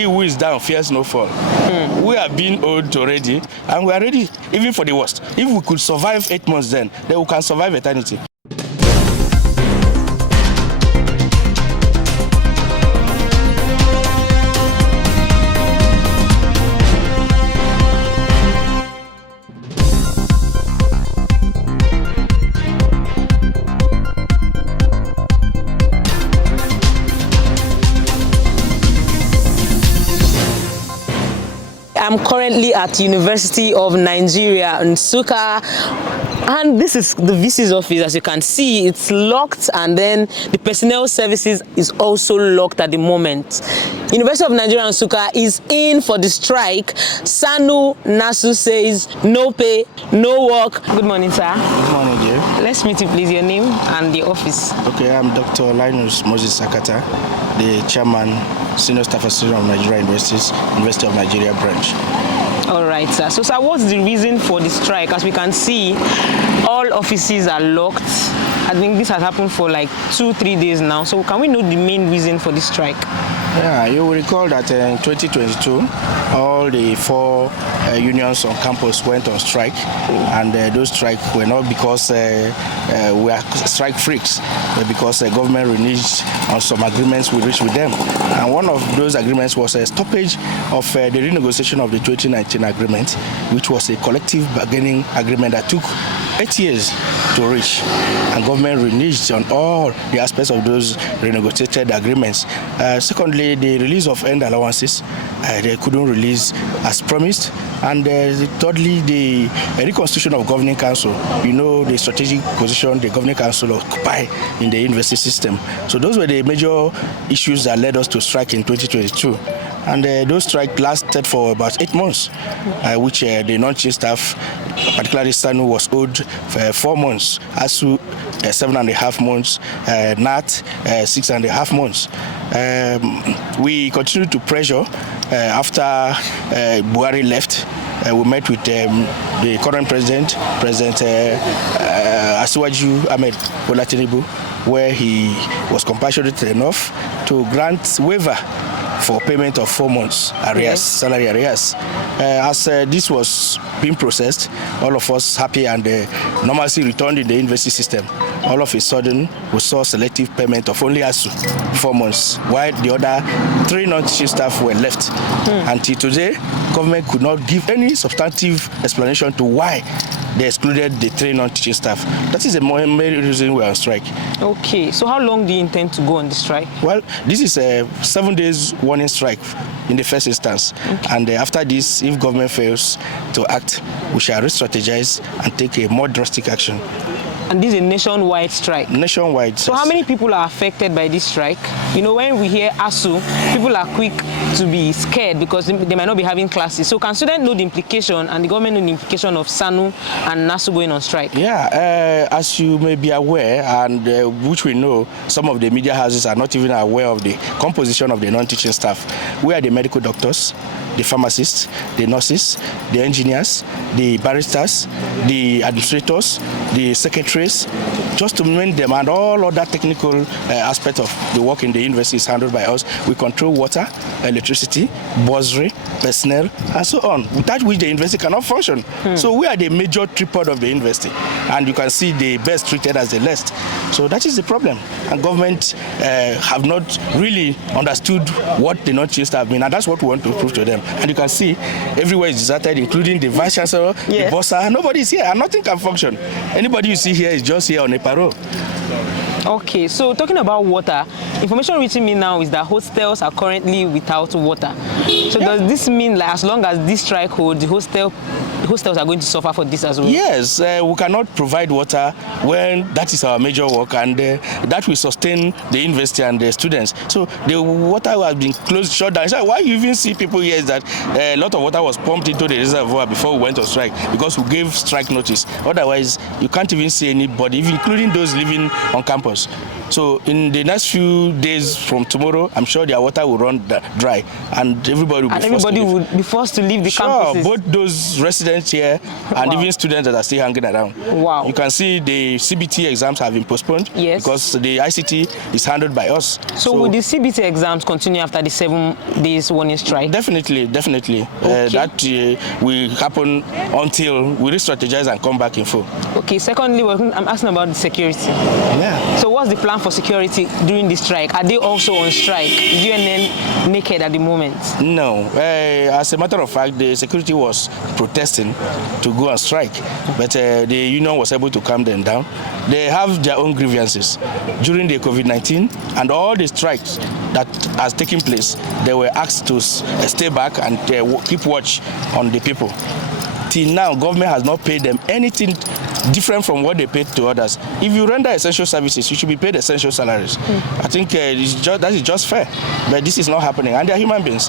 he who is down fears no fall. We are being old already, and we are ready even for the worst. If we could survive 8 months then we can survive eternity. I'm currently at University of Nigeria in Nsukka, and this is the VC's office. As you can see, it's locked, and then the personnel services is also locked at the moment. University of Nigeria in Nsukka is in for the strike. SSANU, NASU says no pay, no work. Good morning, sir. Good morning, dear. Let's meet you, please. Your name and the office. Okay, I'm Dr. Linus Moses Sakata, the chairman, Senior Staff Association of Nigeria Universities, University of Nigeria branch. All right, sir. So, sir, what's the reason for the strike? As we can see, all offices are locked. I think this has happened for like 2-3 days now. So, can we know the main reason for the strike? Yeah, you will recall that in 2022, all the 4 unions on campus went on strike, and those strikes were not because we are strike freaks, but because the government reneged on some agreements we reached with them. And one of those agreements was a stoppage of the renegotiation of the 2019 agreement, which was a collective bargaining agreement that took 8 years to reach, and government reneged on all the aspects of those renegotiated agreements. Secondly, the release of end allowances, they couldn't release as promised. And thirdly, the reconstitution of governing council. You know the strategic position the governing council occupy in the university system. So those were the major issues that led us to strike in 2022. And those strikes lasted for about 8 months, which the non-chief staff, particularly SSANU, was owed for 4 months, ASU 7.5 months, NAT 6.5 months. We continued to pressure after Buhari left. We met with the current president, President Asiwaju Ahmed Bola Tinubu, where he was compassionate enough to grant waiver for payment of 4 months arrears, salary arrears. As this was being processed, all of us happy, and normalcy returned in the university system. All of a sudden, we saw selective payment of only ASU 4 months, while the other 3 non-teaching staff were left. Until today, government could not give any substantive explanation to why they excluded the 3 non-teaching staff. That is the main reason we are on strike. Okay, so how long do you intend to go on the strike? Well, this is a 7 days warning strike in the first instance. Okay. And after this, if government fails to act, we shall re-strategize and take a more drastic action. And this is a nationwide strike? Nationwide. So how many people are affected by this strike? You know, when we hear ASU, people are quick to be scared because they might not be having classes. So can students know the implication and the government know the implication of SSANU and NASU going on strike? Yeah, as you may be aware, and which we know, some of the media houses are not even aware of the composition of the non-teaching staff. We are the medical doctors, the pharmacists, the nurses, the engineers, the barristers, the administrators, the secretaries, just to name them, and all other technical aspects of the work in the university is handled by us. We control water, electricity, bursary, personnel, and so on, without which the university cannot function. So we are the major tripod of the university, and you can see the best treated as the least. So that is the problem, and government have not really understood what the non-teaching staff mean, and that's what we want to prove to them. And you can see everywhere is deserted, including the vice chancellor, the bossa. Nobody is here, and nothing can function. Anybody you see here is just here on a parole. Okay, so talking about water, information reaching me now is that hostels are currently without water. So does this mean that as long as this strike holds, the hostels are going to suffer for this as well? Yes, we cannot provide water when that is our major work, and that will sustain the university and the students. So the water has been closed, shut down. So why you even see people here is that a lot of water was pumped into the reservoir before we went on strike, because we gave strike notice. Otherwise, you can't even see anybody, even including those living on campus. So in the next few days from tomorrow, I'm sure their water will run dry, and everybody will be forced to leave the campuses. Both those residents here and even students that are still hanging around. Wow. You can see the CBT exams have been postponed because the ICT is handled by us. So will the CBT exams continue after the 7 days warning strike? Definitely. Okay. That will happen until we re-strategize and come back in full. Okay, secondly, I'm asking about the security. Yeah. So what's the plan for security during the strike? Are they also on strike? Is UNN naked at the moment? No. As a matter of fact, the security was protesting to go on strike, but the union was able to calm them down. They have their own grievances. During the COVID-19 and all the strikes that has taken place, they were asked to stay back and keep watch on the people. Till now, government has not paid them anything different from what they paid to others. If you render essential services, you should be paid essential salaries. I think that is just fair, but this is not happening. And they are human beings.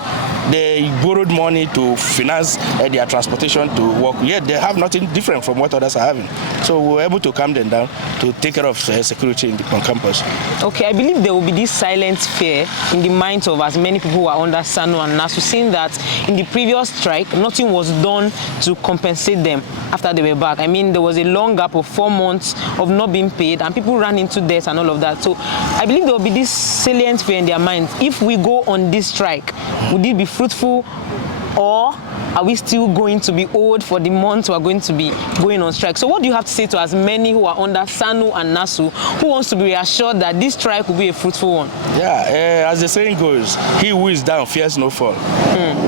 They borrowed money to finance their transportation to work, yet they have nothing different from what others are having. So we were able to calm them down to take care of security on campus. Okay, I believe there will be this silent fear in the minds of as many people who are under SSANU and NASU, seeing that in the previous strike, nothing was done to compensate them after they were back. I mean, there was a long gap of 4 months of not being paid, and people ran into debt and all of that. So I believe there will be this salient fear in their minds. If we go on this strike, would it be fruitful, or are we still going to be owed for the months we are going to be going on strike? So what do you have to say to as many who are under SSANU and NASU who wants to be reassured that this strike will be a fruitful one? Yeah, as the saying goes, he who is down fears no fall.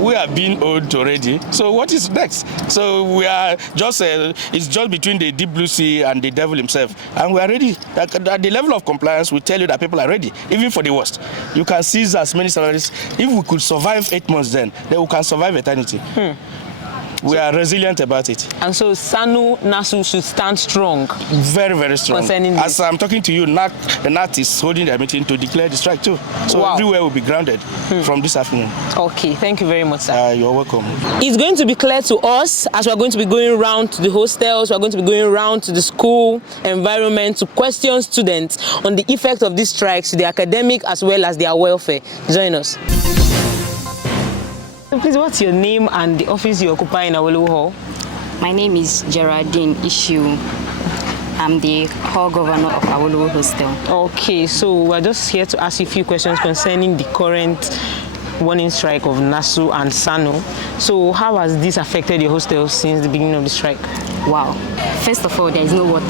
We are being owed already. So what is next? So we are just, it's just between the deep blue sea and the devil himself. And we are ready. At the level of compliance, we tell you that people are ready, even for the worst. You can seize as many salaries. If we could survive 8 months then we can survive eternity. We are resilient about it. And so SSANU, NASU should stand strong. Very, very strong. Concerning As I'm talking to you, NAT is holding their meeting to declare the strike too. So everywhere will be grounded from this afternoon. Okay, thank you very much, sir. You're welcome. It's going to be clear to us as we're going to be going around to the hostels, we're going to be going around to the school environment to question students on the effect of these strikes to the academic as well as their welfare. Join us. Please, what's your name and the office you occupy in Awolowo Hall? My name is Geraldine Ishu. I'm the hall governor of Awolowo Hostel. Okay, so we're just here to ask you a few questions concerning the current warning strike of NASU and SSANU. So how has this affected your hostel since the beginning of the strike? Wow. First of all, there is no water.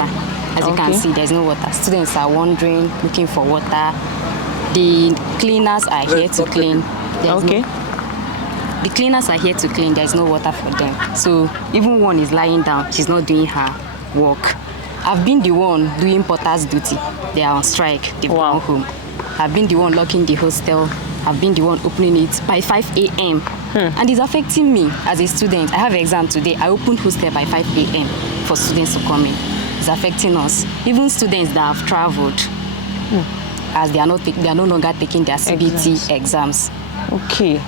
As you can see, there is no water. Students are wandering, looking for water. The cleaners are here to clean. The cleaners are here to clean. There's no water for them. So even one is lying down. She's not doing her work. I've been the one doing porter's duty. They are on strike. They've gone home. I've been the one locking the hostel. I've been the one opening it by 5 a.m. And it's affecting me as a student. I have an exam today. I opened hostel by 5 a.m. for students to come in. It's affecting us. Even students that have traveled, as they are no longer taking their CBT exams. Okay,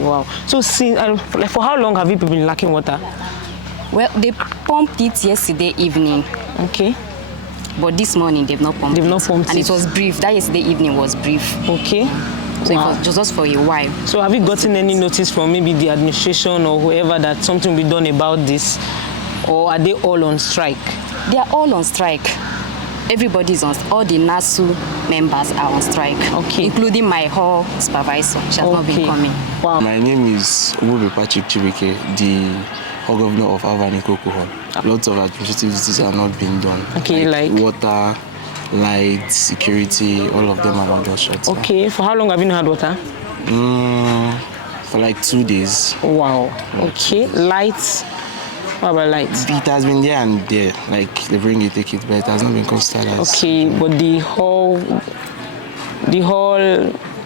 wow. So for how long have you been lacking water? Well, they pumped it yesterday evening. Okay. But this morning they've not pumped it. And it was brief. That yesterday evening was brief. Okay. So it was just for a while. So have you gotten any notice from maybe the administration or whoever that something will be done about this? Or are they all on strike? They are all on strike. Everybody's on. All the NASU members are on strike, including my hall supervisor. She has not been coming. Wow. My name is Uwe Patrick Chibike, the hall governor of Alvan Koko Hall. Lots of administrative duties are not being done. Okay, like water, light, security, all of them are just shut down. Okay, for how long have you not had water? For like 2 days. Wow. Okay, lights. What about lights? It has been there and there, like they bring it, take it, but it has not been considered as. Okay, but the whole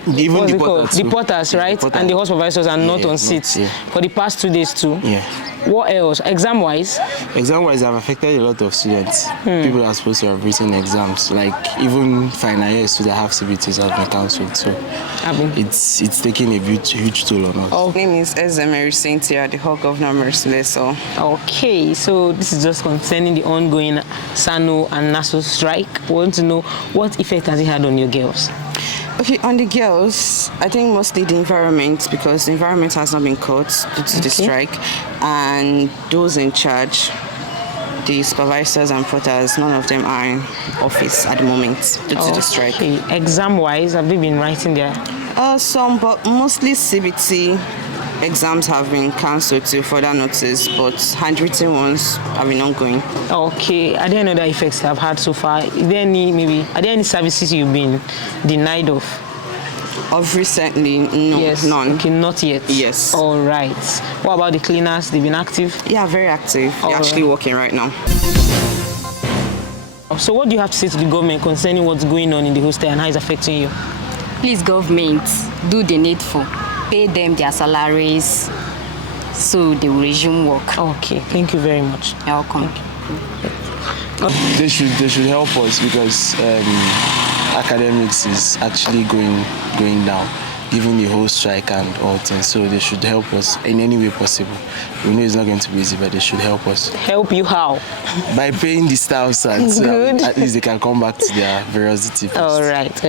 Even what's the it called? porters The too. porters, right? porter. And the hall supervisors are not Yeah, on seats yeah. for the past 2 days too. Yeah. What else? Exam-wise? Exam-wise, have affected a lot of students. People are supposed to have written exams, like even final year students have CBTs have been cancelled. So it's taking a huge toll on us. My name is Ezemary Cynthia, the Hall Governor Merciless. Okay, so this is just concerning the ongoing SSANU and NASU strike. I want to know what effect has it had on your girls? Okay, on the girls, I think mostly the environment, because the environment has not been cut due to the strike, and those in charge, the supervisors and porters, none of them are in office at the moment due to the strike. Okay, exam-wise, have they been writing their... Some, but mostly CBT exams have been cancelled to further notice, but handwritten ones have been ongoing. Okay, are there any other effects that have had so far? Is there any, are there any services you've been denied of? Of recently, no, Yes. none. Okay, not yet. Yes. All right. What about the cleaners? They've been active? Yeah, very active. They're actually working right now. So what do you have to say to the government concerning what's going on in the hostel and how it's affecting you? Please, government, do the needful. Pay them their salaries so they will resume work. Okay, thank you very much. You're welcome. They should help us, because academics is actually going down, given the whole strike and all things. So they should help us in any way possible. We know it's not going to be easy, but they should help us. Help you how? By paying the staffs, and so Good. at least they can come back to their various duties. All right.